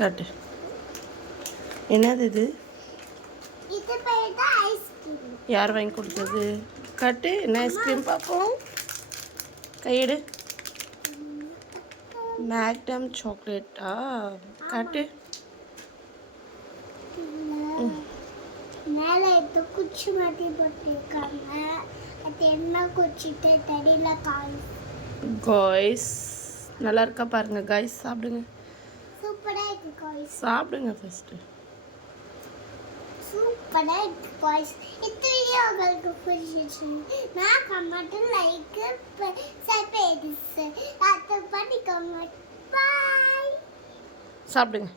காட்டு. என்னது இது? இது பேர் தான் ஐஸ்கிரீம். யார் வாங்கி கொடுத்தது? காட்டு. என்ன ஐஸ்கிரீம் பார்ப்போம். கையெடு. மேக்டம் சாக்லேட்டா? காட்டு. மேலே ஏதோ குச்சி மாட்டி போட்டிருக்காங்க. அது என்ன குச்சிட்டு தெரியல காய்ஸ். நல்லா இருக்கா பாருங்க காய்ஸ். சாப்பிடுங்க. சூப்பரா இருக்கு காய்ஸ். சாப்பிடுங்க ஃபர்ஸ்ட். சூப்பரா இருக்கு காய்ஸ். இந்த வீடியோ உங்களுக்கு பிடிச்சிருச்சு நான் கமெண்ட் லைக் சப்ஸ்கிரைப் பண்ணிக்கோங்க. பை. சாப்பிடுங்க.